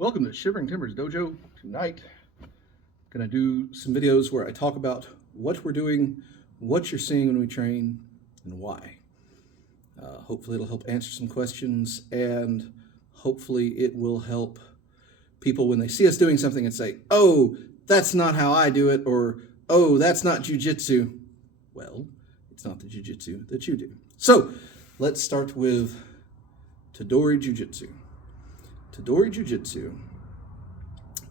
Welcome to Shivering Timbers Dojo. Tonight, I'm going to do some videos where I talk about what we're doing, what you're seeing when we train, and why. Hopefully it'll help answer some questions, and hopefully it will help people when they see us doing something and say, oh, that's not how I do it, or oh, that's not jujitsu. Well, it's not the jujitsu that you do. So let's start with Tedori Jujitsu. Tedori Jujitsu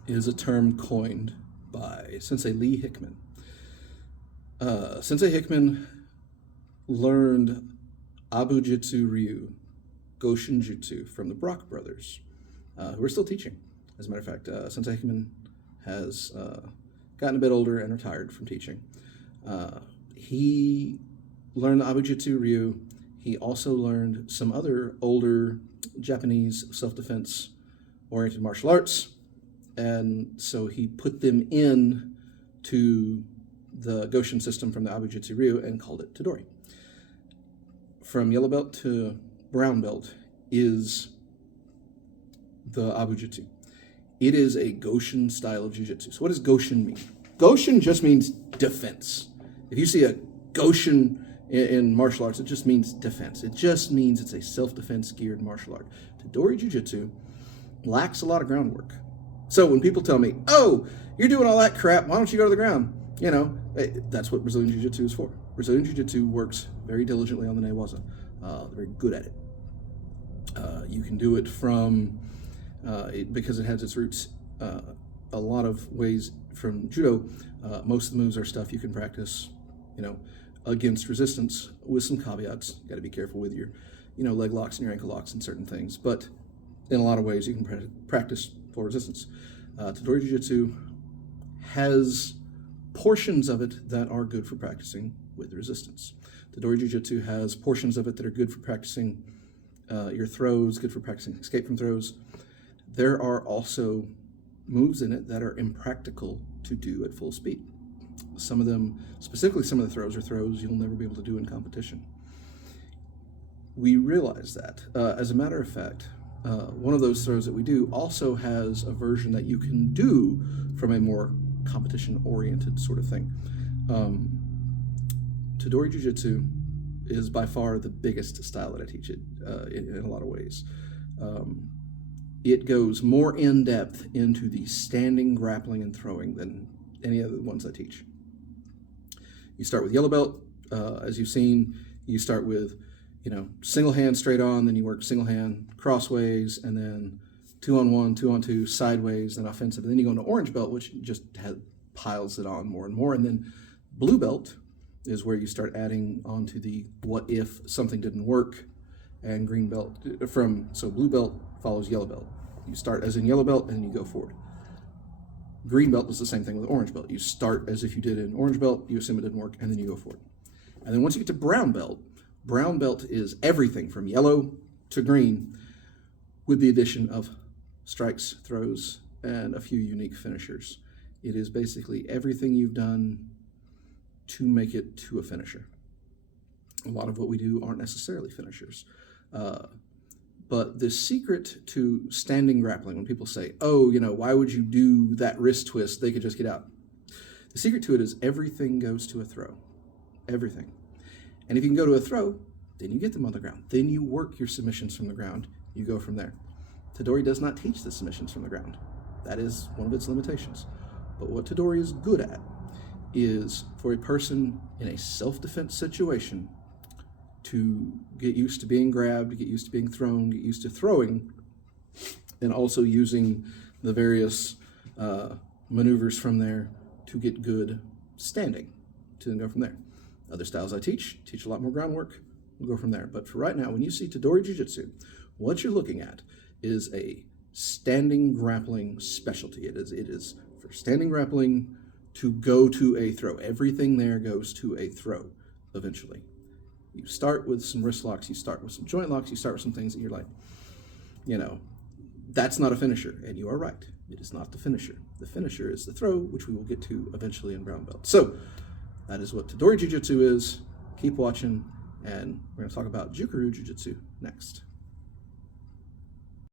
is a term coined by Sensei Lee Hickman. Sensei Hickman learned Abujitsu Ryu, Goshin Jutsu from the Brock brothers, who are still teaching. As a matter of fact, Sensei Hickman has gotten a bit older and retired from teaching. He learned the Abujitsu Ryu. He also learned some other older Japanese self-defense oriented martial arts, and so he put them in to the Goshin system from the Abujitsu Ryu and called it Tedori. From yellow belt to brown belt is the Abujitsu. It is a Goshin style of jiu-jitsu. So what does Goshin mean? Goshin just means defense. If you see a Goshin in martial arts, it just means defense. It just means it's a self-defense geared martial art. Tedori Jujitsu lacks a lot of groundwork. So when people tell me, oh, you're doing all that crap, why don't you go to the ground? You know, that's what Brazilian Jiu-Jitsu is for. Brazilian Jiu-Jitsu works very diligently on the newaza. They're very good at it. You can do it from, because it has its roots a lot of ways from judo. Most of the moves are stuff you can practice, you know, against resistance with some caveats. You got to be careful with your, leg locks and your ankle locks and certain things. But in a lot of ways, you can practice for resistance. Tedori Jujitsu has portions of it that are good for practicing with resistance. Tedori Jujitsu has portions of it that are good for practicing your throws, good for practicing escape from throws. There are also moves in it that are impractical to do at full speed. Some of them, specifically some of the throws, are throws you'll never be able to do in competition. We realize that. As a matter of fact, one of those throws that we do also has a version that you can do from a more competition-oriented sort of thing. Tedori Jujitsu is by far the biggest style that I teach it in a lot of ways. It goes more in-depth into the standing, grappling, and throwing than any other ones I teach. You start with yellow belt. As you've seen, you start with, single hand straight on, then you work single hand crossways, and then 2-on-1, 2-on-2, sideways, then offensive. And then you go into orange belt, which just piles it on more and more. And then blue belt is where you start adding onto the what if something didn't work, and green belt so blue belt follows yellow belt. You start as in yellow belt and you go forward. Green belt is the same thing with orange belt. You start as if you did in orange belt, you assume it didn't work, and then you go forward. And then once you get to brown belt is everything from yellow to green, with the addition of strikes, throws, and a few unique finishers. It is basically everything you've done to make it to a finisher. A lot of what we do aren't necessarily finishers. But the secret to standing grappling, when people say, oh, why would you do that wrist twist? They could just get out. The secret to it is everything goes to a throw. Everything. And if you can go to a throw, then you get them on the ground. Then you work your submissions from the ground. You go from there. Tedori does not teach the submissions from the ground. That is one of its limitations. But what Tedori is good at is for a person in a self-defense situation to get used to being grabbed, get used to being thrown, get used to throwing, and also using the various maneuvers from there to get good standing, to then go from there. Other styles I teach a lot more groundwork. We'll go from there. But for right now, when you see Tedori Jujitsu, what you're looking at is a standing grappling specialty. It is for standing grappling to go to a throw. Everything there goes to a throw eventually. You start with some wrist locks, you start with some joint locks, you start with some things that you're like, that's not a finisher. And you are right. It is not the finisher. The finisher is the throw, which we will get to eventually in brown belt. So that is what Tedori Jujitsu is. Keep watching, and we're going to talk about Jukuru Jujitsu next.